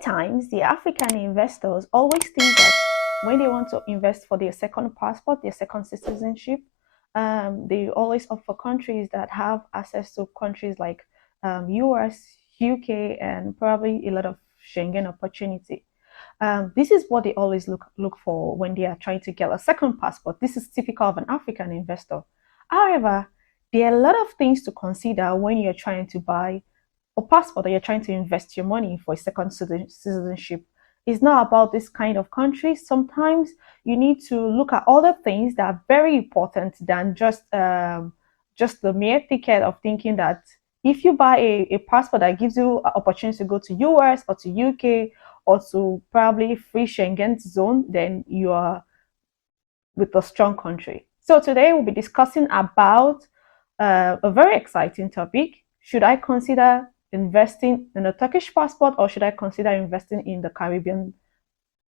times, the African investors always think that when they want to invest for their second passport, their second citizenship, they always opt for countries that have access to countries like US, UK, and probably a lot of Schengen opportunity. This is what they always look for when they are trying to get a second passport. This is typical of an African investor. However, there are a lot of things to consider when you're trying to buy a passport or you're trying to invest your money for a second citizenship. It's not about this kind of country. Sometimes you need to look at other things that are very important than just the mere ticket of thinking that if you buy a passport that gives you an opportunity to go to US or to UK or to probably free Schengen zone, then you are with a strong country. So today we'll be discussing about a very exciting topic. Should I consider investing in a Turkish passport or should I consider investing in the Caribbean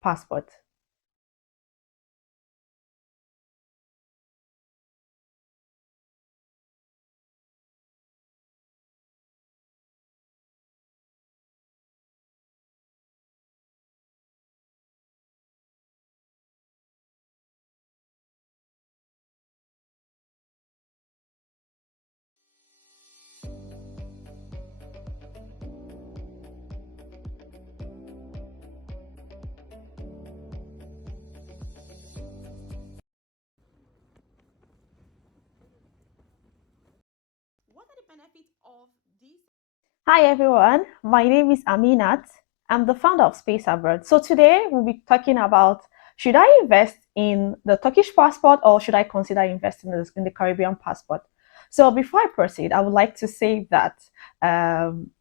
passport? What are the benefits of this? Hi everyone, my name is Aminat. I'm the founder of Space Abroad. So today we'll be talking about should I invest in the Turkish passport or should I consider investing in the Caribbean passport? So before I proceed, I would like to say that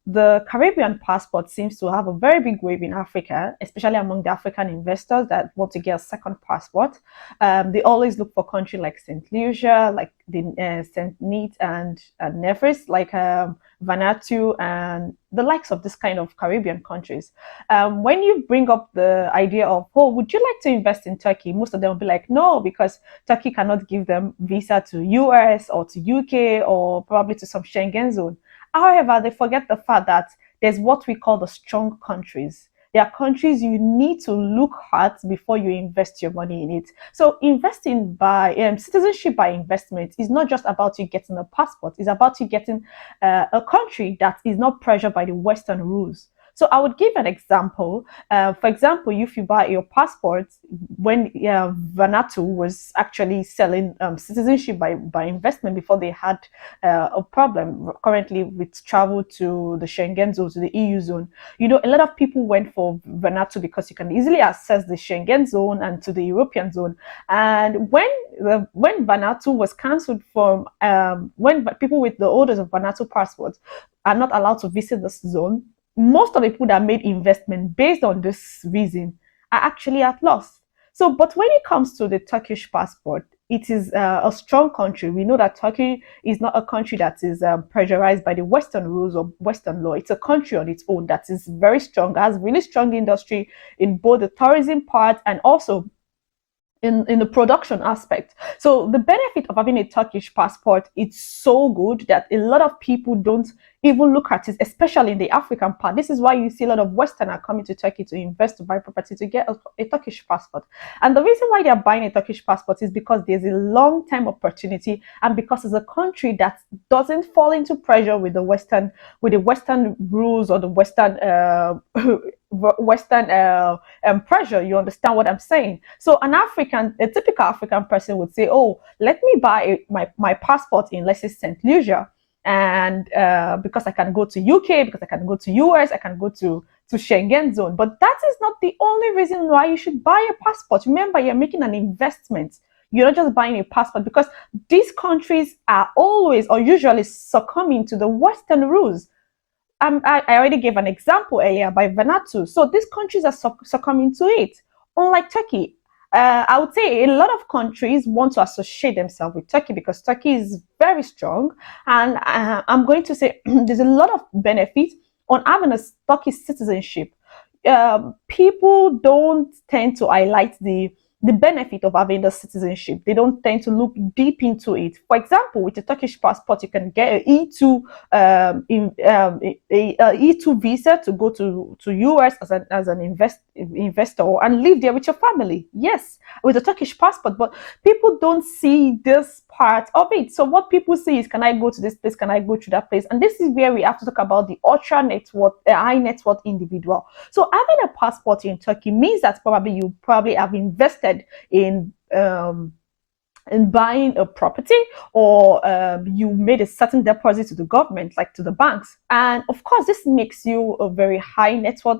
the Caribbean passport seems to have a very big wave in Africa, especially among the African investors that want to get a second passport. They always look for countries like St. Lucia, like the St. Neat and Nevis, like Vanuatu, and the likes of this kind of Caribbean countries. When you bring up the idea of, oh, would you like to invest in Turkey? Most of them will be like, no, because Turkey cannot give them visa to US or to UK or probably to some Schengen zone. However, they forget the fact that there's what we call the strong countries. There are countries you need to look at before you invest your money in it. So investing by citizenship by investment is not just about you getting a passport. It's about you getting a country that is not pressured by the Western rules. So I would give an example. For example, if you buy your passport when Vanuatu was actually selling citizenship by investment before they had a problem currently with travel to the Schengen zone, to the EU zone. You know, a lot of people went for Vanuatu because you can easily access the Schengen zone and to the European zone. And when Vanuatu was cancelled from when people with the orders of Vanuatu passports are not allowed to visit this zone, most of the people that made investment based on this reason are actually at loss. So, but when it comes to the Turkish passport, it is a strong country. We know that Turkey is not a country that is pressurized by the Western rules or Western law. It's a country on its own that is very strong, has really strong industry in both the tourism part and also in the production aspect. So the benefit of having a Turkish passport, it's so good that a lot of people don't even look at it, especially in the African part. This is why you see a lot of Westerners coming to Turkey to invest, to buy property, to get a Turkish passport. And the reason why they're buying a Turkish passport is because there's a long-term opportunity and because it's a country that doesn't fall into pressure with the Western rules or the Western pressure. You understand what I'm saying? So a typical African person would say, oh, let me buy my passport in, let's say, St. Lucia, and because I can go to UK, because I can go to US, I can go to Schengen zone. But that is not the only reason why you should buy a passport. Remember, you're making an investment. You're not just buying a passport because these countries are always or usually succumbing to the Western rules. I already gave an example earlier by Vanuatu. So these countries are succumbing to it. Unlike Turkey, I would say a lot of countries want to associate themselves with Turkey because Turkey is very strong. And I'm going to say there's a lot of benefit on having a Turkish citizenship. People don't tend to highlight the benefit of having the citizenship. They don't tend to look deep into it. For example, with a Turkish passport, you can get an E2 E2 visa to go to US as an investor and live there with your family. Yes, with a Turkish passport, but people don't see this part of it. So what people see is, can I go to this place? Can I go to that place? And this is where we have to talk about the ultra net worth, high net worth individual. So having a passport in Turkey means that probably you probably have invested in buying a property, or you made a certain deposit to the government, like to the banks. And of course, this makes you a very high net worth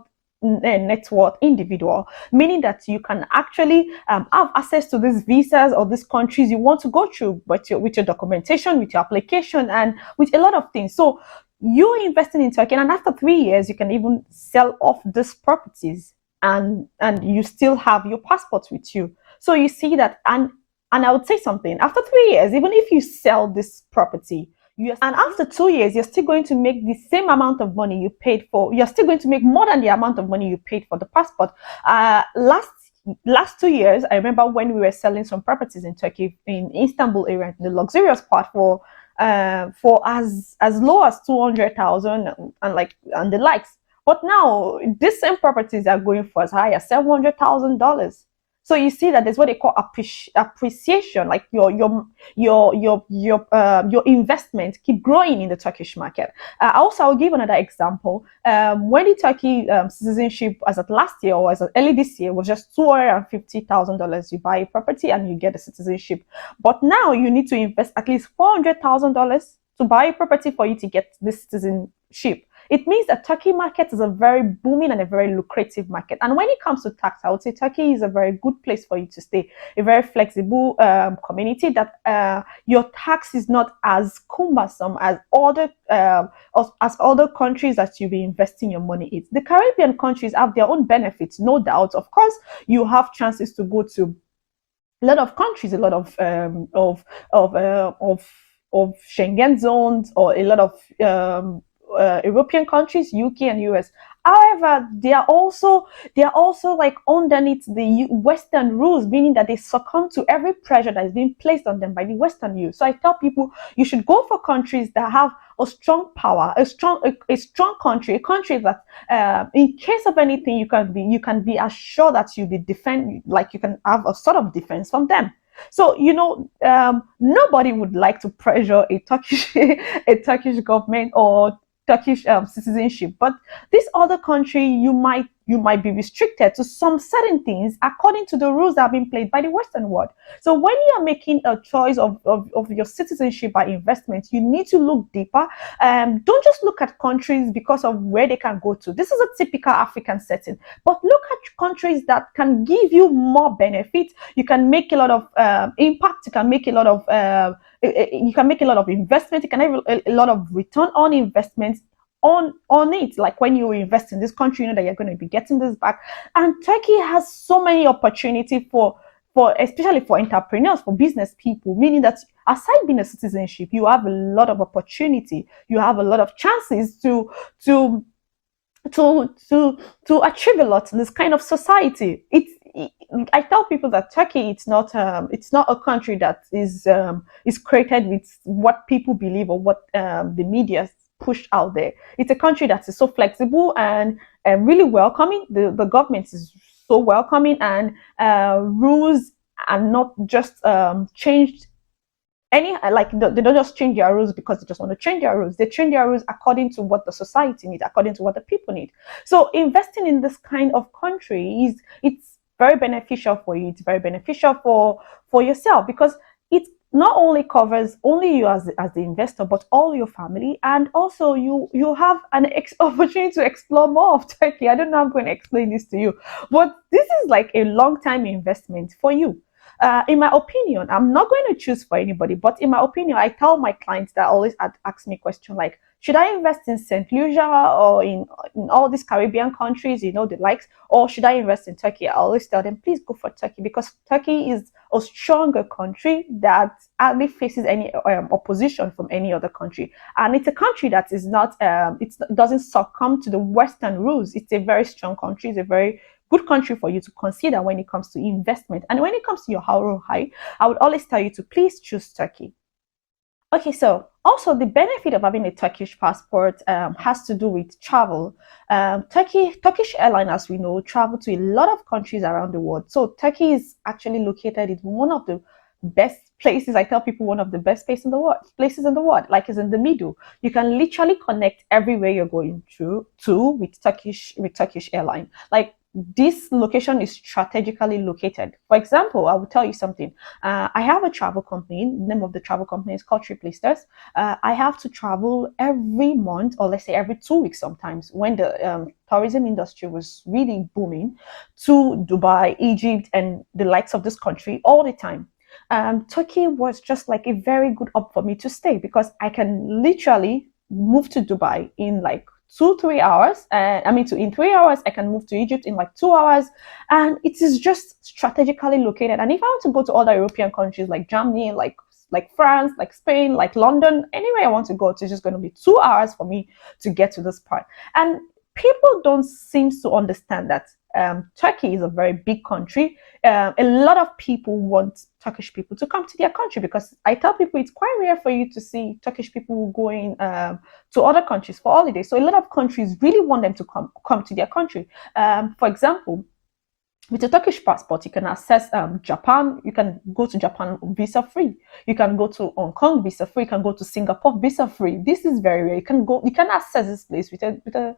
individual, meaning that you can actually have access to these visas or these countries you want to go through with your documentation, with your application, and with a lot of things. So you're investing in Turkey, and after 3 years, you can even sell off these properties, and you still have your passport with you. So you see that, and I would say something. After 3 years, even if you sell this property, and after 2 years, you're still going to make the same amount of money you paid for. You're still going to make more than the amount of money you paid for the passport. Last 2 years, I remember when we were selling some properties in Turkey, in Istanbul area, the luxurious part, for as low as 200,000 and the likes. But now these same properties are going for as high as $700,000. So you see that there's what they call appreciation, like your investment keep growing in the Turkish market. Also, I'll give another example. When the Turkey citizenship, as of last year or as of early this year, was just $250,000. You buy a property and you get a citizenship. But now you need to invest at least $400,000 to buy a property for you to get the citizenship. It means that Turkey market is a very booming and a very lucrative market. And when it comes to tax, I would say Turkey is a very good place for you to stay. A very flexible community that your tax is not as cumbersome as other countries that you'll be investing your money in. The Caribbean countries have their own benefits, no doubt. Of course, you have chances to go to a lot of countries, a lot of Schengen zones, or a lot of European countries, UK and US. However, they are also like underneath the Western rules, meaning that they succumb to every pressure that is being placed on them by the Western rules. So I tell people you should go for countries that have a strong power, a strong country, a country that in case of anything you can be assured that you'll be defend, like you can have a sort of defense from them. So nobody would like to pressure a Turkish government or Turkish citizenship, but this other country, you might be restricted to some certain things according to the rules that have been played by the Western world. So when you are making a choice of your citizenship by investment, you need to look deeper. Don't just look at countries because of where they can go to. This is a typical African setting, but look at countries that can give you more benefits. You can make a lot of impact. You can make a lot of investment. You can have a lot of return on investments on it. Like when you invest in this country, you know that you're going to be getting this back. And Turkey has so many opportunity for especially for entrepreneurs, for business people, meaning that aside being a citizenship, you have a lot of opportunity. You have a lot of chances to achieve a lot in this kind of society. I tell people that Turkey, it's not a country that is created with what people believe or what the media pushed out there. It's a country that is so flexible and really welcoming. The government is so welcoming, and rules are not just changed they don't just change their rules because they just want to change their rules. They change their rules according to what the society needs, according to what the people need. So investing in this kind of country it's very beneficial for you. It's very beneficial for yourself, because it not only covers only you as the investor, but all your family, and also you have an opportunity to explore more of Turkey. I don't know how I'm going to explain this to you, but this is like a long-time investment for you. In my opinion, I'm not going to choose for anybody, but in my opinion, I tell my clients that always ask me a question like, should I invest in St. Lucia or in all these Caribbean countries, the likes, or should I invest in Turkey? I always tell them, please go for Turkey, because Turkey is a stronger country that hardly faces any opposition from any other country. And it's a country that is not, it doesn't succumb to the Western rules. It's a very strong country. It's a very good country for you to consider when it comes to investment. And when it comes to your ROI, I would always tell you to please choose Turkey. Okay, so also the benefit of having a Turkish passport has to do with travel. Turkish airline, as we know, travel to a lot of countries around the world. So Turkey is actually located in one of the best places. I tell people one of the best places in the world, like is in the middle. You can literally connect everywhere you're going to with Turkish airline. Like this location is strategically located. For example, I will tell you something. I have a travel company. The name of the travel company is called Trip Listers. I have to travel every month, or let's say every 2 weeks sometimes, when the tourism industry was really booming, to Dubai, Egypt, and the likes of this country all the time. Turkey was just like a very good up for me to stay because I can literally move to Dubai in like 2 3 hours. In 3 hours I can move to Egypt in like 2 hours, and it is just strategically located. And if I want to go to other European countries like Germany, like France, like Spain, like London, anywhere I want to go, it's just going to be 2 hours for me to get to this part. And people don't seem to understand that Turkey is a very big country. A lot of people want Turkish people to come to their country because I tell people it's quite rare for you to see Turkish people going to other countries for holidays. So a lot of countries really want them to come to their country. For example, with a Turkish passport, you can access Japan. You can go to Japan visa free. You can go to Hong Kong visa free. You can go to Singapore visa free. This is very rare. You can access this place with a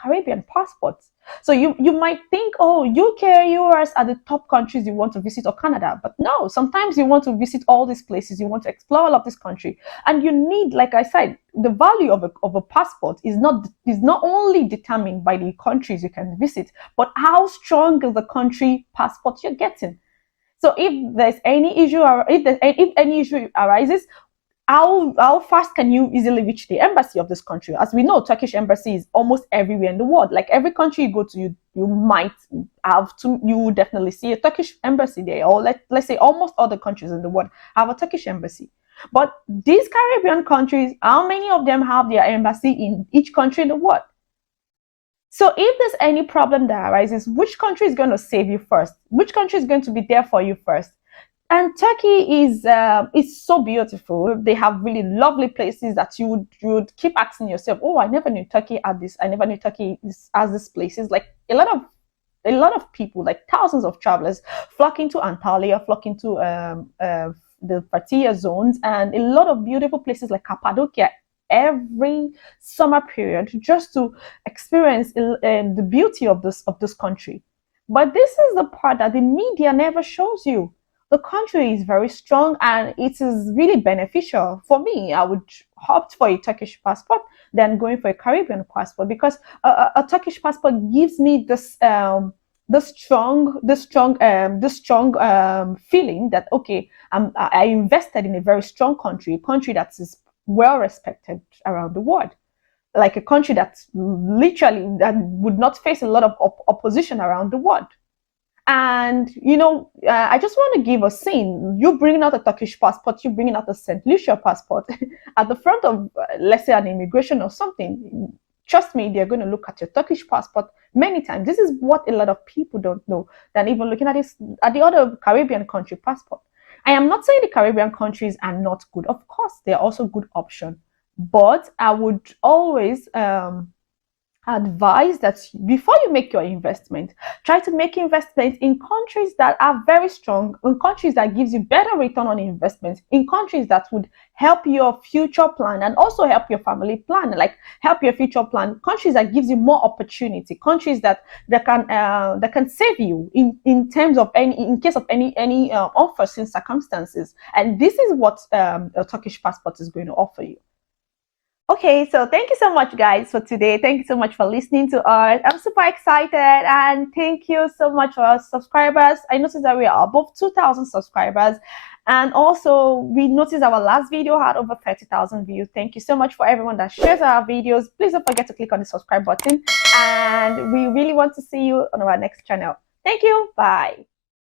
Caribbean passport. So you might think, oh, UK, US are the top countries you want to visit, or Canada. But no, sometimes you want to visit all these places. You want to explore all of this country. And you need, like I said, the value of a passport is not only determined by the countries you can visit, but how strong is the country passport you're getting. So if there's any issue, or if any issue arises, how fast can you easily reach the embassy of this country? As we know, Turkish embassy is almost everywhere in the world. Like every country you go to, you will definitely see a Turkish embassy there. Or let's say almost all the countries in the world have a Turkish embassy. But these Caribbean countries, how many of them have their embassy in each country in the world? So if there's any problem that arises, which country is going to save you first? Which country is going to be there for you first? And Turkey is so beautiful. They have really lovely places that you would keep asking yourself, oh, I never knew Turkey had this. I never knew Turkey has these places. Like a lot of people, like thousands of travelers, flock into Antalya, flock into the Fatih zones, and a lot of beautiful places like Cappadocia every summer period just to experience the beauty of this country. But this is the part that the media never shows you. The country is very strong and it is really beneficial. For me, I would opt for a Turkish passport than going for a Caribbean passport, because a Turkish passport gives me this strong feeling that, okay, I invested in a very strong country, a country that is well respected around the world, like a country that literally that would not face a lot of opposition around the world. And I just want to give a scene. You bringing out a Turkish passport, you bringing out a St. Lucia passport at the front of, let's say, an immigration or something. Trust me, they're going to look at your Turkish passport many times. This is what a lot of people don't know, than even looking at the other Caribbean country passport. I am not saying the Caribbean countries are not good. Of course, they're also good option. But I would always advise that before you make your investment, try to make investments in countries that are very strong, in countries that gives you better return on investment, in countries that would help your future plan and also help your family plan, like help your future plan, countries that gives you more opportunity, countries that can save you in terms of in case of any unforeseen circumstances. And this is what a Turkish passport is going to offer you. Okay, so thank you so much, guys, for today. Thank you so much for listening to us. I'm super excited, and thank you so much for our subscribers. I noticed that we are above 2,000 subscribers, and also we noticed our last video had over 30,000 views. Thank you so much for everyone that shares our videos. Please don't forget to click on the subscribe button, and we really want to see you on our next channel. Thank you. Bye.